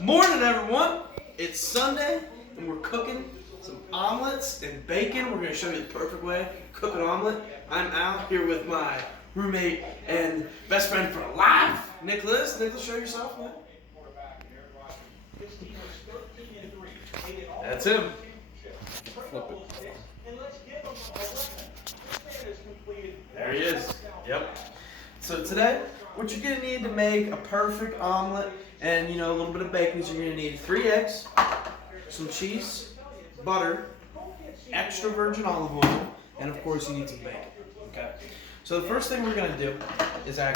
Morning, everyone. It's Sunday, and we're cooking some omelets and bacon. We're going to show you the perfect way to cook an omelet. I'm out here with my roommate and best friend for life, Nicholas. Nicholas, show yourself, man. That's him. Flip it. There he is. Yep. So today, what you're gonna need to make a perfect omelet, and a little bit of bacon, is you're gonna need 3 eggs, some cheese, butter, extra virgin olive oil, and of course you need some bacon. Okay. So the first thing we're gonna do is I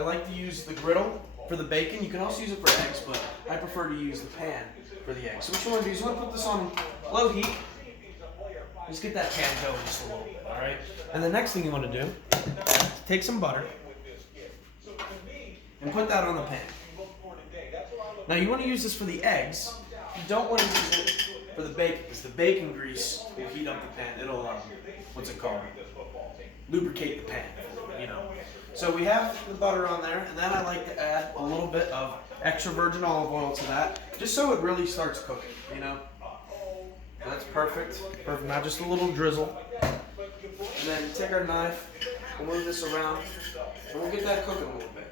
like to use the griddle for the bacon. You can also use it for eggs, but I prefer to use the pan for the eggs. So what you want to do is you want to put this on low heat. Just get that pan going just a little bit, all right? And the next thing you want to do is take some butter and put that on the pan. Now you want to use this for the eggs. You don't want to use it for the bacon, because the bacon grease will heat up the pan. It'll, lubricate the pan, So we have the butter on there, and then I like to add a little bit of extra virgin olive oil to that, just so it really starts cooking, That's perfect. Perfect. Now just a little drizzle. And then take our knife, we'll move this around, and we'll get that cooking a little bit.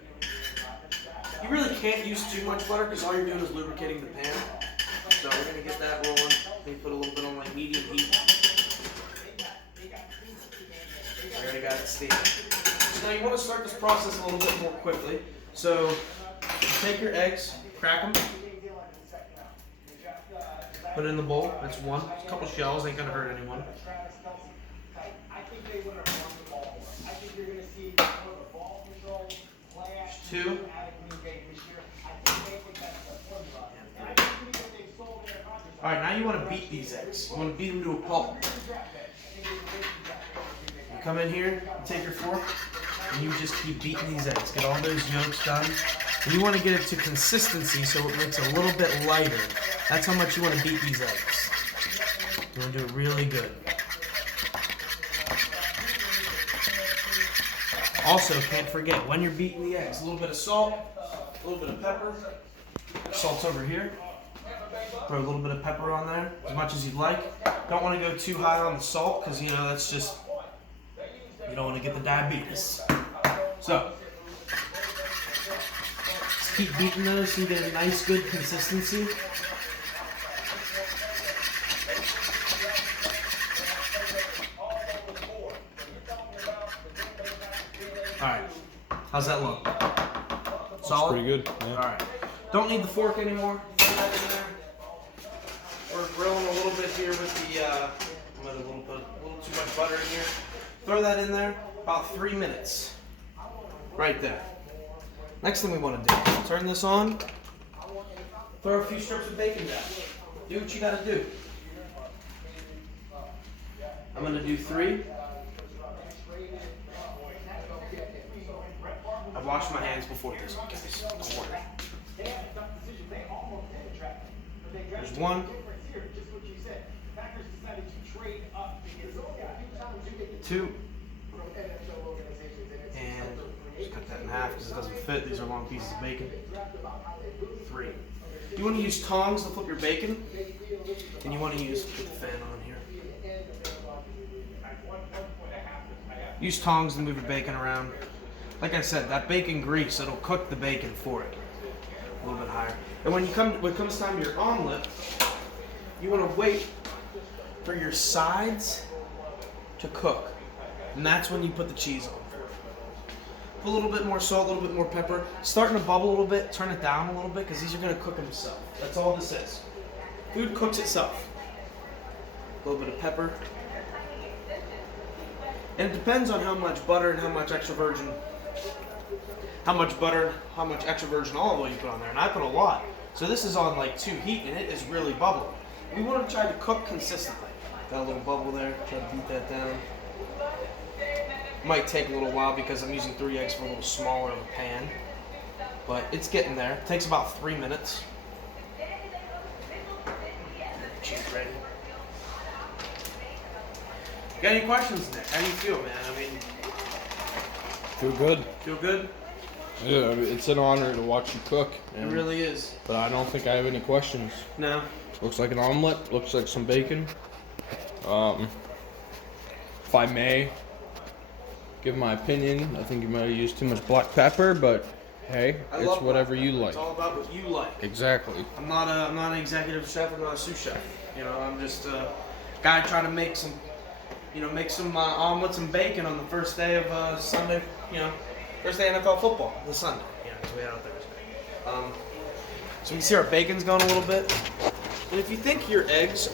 You really can't use too much butter, because all you're doing is lubricating the pan. So we're going to get that rolling. Maybe put a little bit on medium heat. I already got it steaming. So now you want to start this process a little bit more quickly. So take your eggs, crack them, put it in the bowl. That's one. A couple shells, ain't gonna hurt anyone. There's 2. All right, now you want to beat these eggs. You want to beat them to a pulp. You come in here, you take your fork, and you just keep beating these eggs. Get all those yolks done. And you want to get it to consistency so it makes it a little bit lighter. That's how much you want to beat these eggs. You want to do it really good. Also, can't forget, when you're beating the eggs, a little bit of salt, a little bit of pepper. Salt's over here. Throw a little bit of pepper on there, as much as you'd like. Don't want to go too high on the salt, because, that's just, you don't want to get the diabetes. So, just keep beating those so you get a nice, good consistency. Alright, how's that look? Solid? Pretty good, yeah. Alright, don't need the fork anymore. Throw that in there. We're grilling a little bit here with the, a little too much butter in here. Throw that in there, about 3 minutes. Right there. Next thing we want to do, turn this on, throw a few strips of bacon down. Do what you gotta do. I'm gonna do 3. I've washed my hands before this, guys. Don't worry. There's 1. 2. And just cut that in half because it doesn't fit. These are long pieces of bacon. 3. You want to use tongs to flip your bacon, and you want to put the fan on here. Use tongs to move your bacon around. Like I said, that bacon grease, it'll cook the bacon for it a little bit higher. And when it comes time to your omelet, you want to wait for your sides to cook, and that's when you put the cheese on. Put a little bit more salt, a little bit more pepper. Starting to bubble a little bit, turn it down a little bit, because these are going to cook themselves. That's all this is. Food cooks itself. A little bit of pepper. And it depends on how much butter and how much extra virgin olive oil you put on there. And I put a lot. So this is on 2 heat, and it is really bubbling. We want to try to cook consistently. Got a little bubble there. Try to beat that down. Might take a little while because I'm using 3 eggs for a little smaller of a pan. But it's getting there. It takes about 3 minutes. Cheese ready. Got any questions, Nick? How do you feel, man? Feel good. Feel good? Yeah, it's an honor to watch you cook. It really is. But I don't think I have any questions. No. Looks like an omelet. Looks like some bacon. If I may give my opinion, I think you might have used too much black pepper, but hey, it's whatever you like. It's all about what you like. Exactly. I'm not an executive chef. I'm not a sous chef. You know, I'm just a guy trying to make some omelets and bacon on the first day of Sunday. You know, first day NFL football, the Sunday. Yeah, that's way out there. So you can see our bacon's going a little bit. And if you think your eggs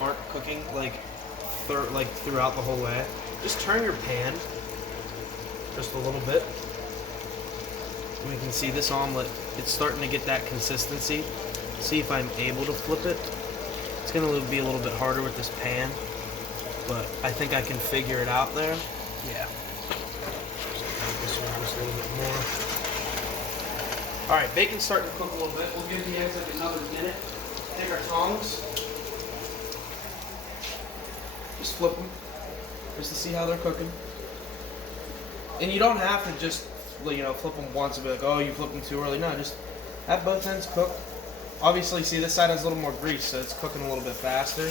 aren't cooking like throughout the whole way, just turn your pan just a little bit. And we can see this omelet, it's starting to get that consistency. See if I'm able to flip it. It's going to be a little bit harder with this pan, but I think I can figure it out there. Yeah. This one just a little bit more. All right, bacon's starting to cook a little bit. We'll give the eggs like another minute. Take our tongs. Just flip them, just to see how they're cooking. And you don't have to just, flip them once and be like, oh, you flipped them too early. No, just have both ends cooked. Obviously, see, this side has a little more grease, so it's cooking a little bit faster.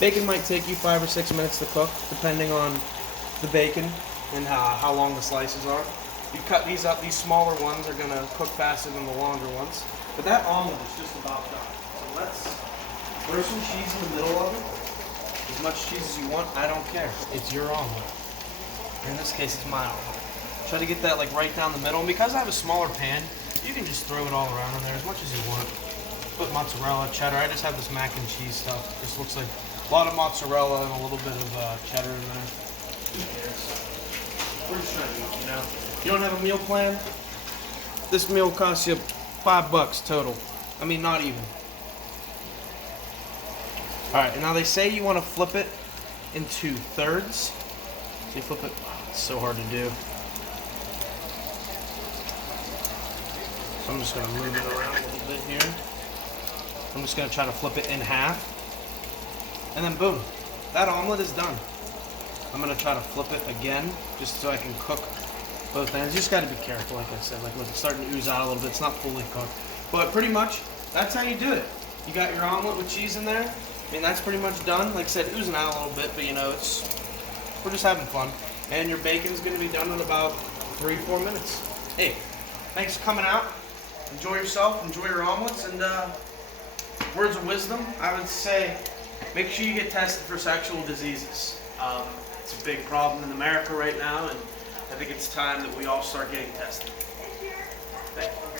Bacon might take you 5 or 6 minutes to cook, depending on the bacon and how long the slices are. You cut these up, these smaller ones are gonna cook faster than the longer ones. But that omelet is just about done. So let's throw some cheese in the middle of it. As much cheese as you want, I don't care. It's your omelet. In this case, it's my omelet. Try to get that like right down the middle. And because I have a smaller pan, you can just throw it all around in there as much as you want. Put mozzarella, cheddar. I just have this mac and cheese stuff. This looks like a lot of mozzarella and a little bit of cheddar in there. Who cares? We're just trying to eat, you know. You don't have a meal plan? This meal costs you $5 total. I mean, not even. Alright, and now they say you want to flip it into thirds. So you flip it, it's so hard to do. So I'm just going to move it around a little bit here. I'm just going to try to flip it in half. And then boom, that omelet is done. I'm going to try to flip it again, just so I can cook both ends. You just got to be careful, like I said. Like, look, it's starting to ooze out a little bit. It's not fully cooked. But pretty much, that's how you do it. You got your omelet with cheese in there. I mean, that's pretty much done. Like I said, oozing out a little bit, but you know, we're just having fun. And your bacon's going to be done in about 3-4 minutes. Hey, thanks for coming out. Enjoy yourself, enjoy your omelets, and words of wisdom, I would say, make sure you get tested for sexual diseases. It's a big problem in America right now, and I think it's time that we all start getting tested.